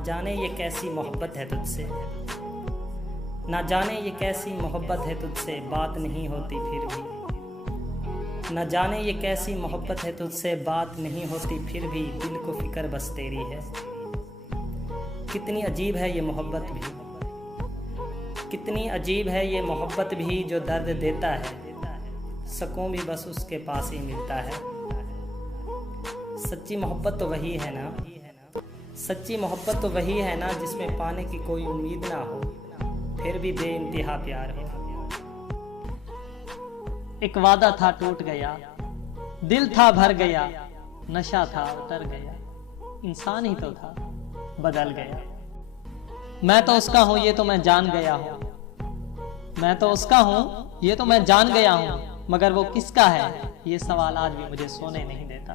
जाने ये कैसी मोहब्बत है तुझसे, ना जाने ये कैसी मोहब्बत है तुझसे, बात नहीं होती फिर भी। ना जाने ये कैसी मोहब्बत है तुझसे, बात नहीं होती फिर भी, दिल को फिक्र बस तेरी है। कितनी अजीब है ये मोहब्बत भी, कितनी अजीब है ये मोहब्बत भी, जो दर्द देता है सुकून भी बस उसके पास ही मिलता है। सच्ची मोहब्बत तो वही है ना, सच्ची मोहब्बत तो वही है ना, जिसमें पाने की कोई उम्मीद ना हो फिर भी बेइंतहा प्यार हो। एक वादा था टूट गया, दिल था भर गया, नशा था उतर गया, इंसान ही तो था बदल गया। मैं तो उसका हूं ये तो मैं जान गया हूं, मैं तो उसका हूं ये तो मैं जान गया हूं, मगर वो किसका है ये सवाल आज भी मुझे सोने नहीं देता।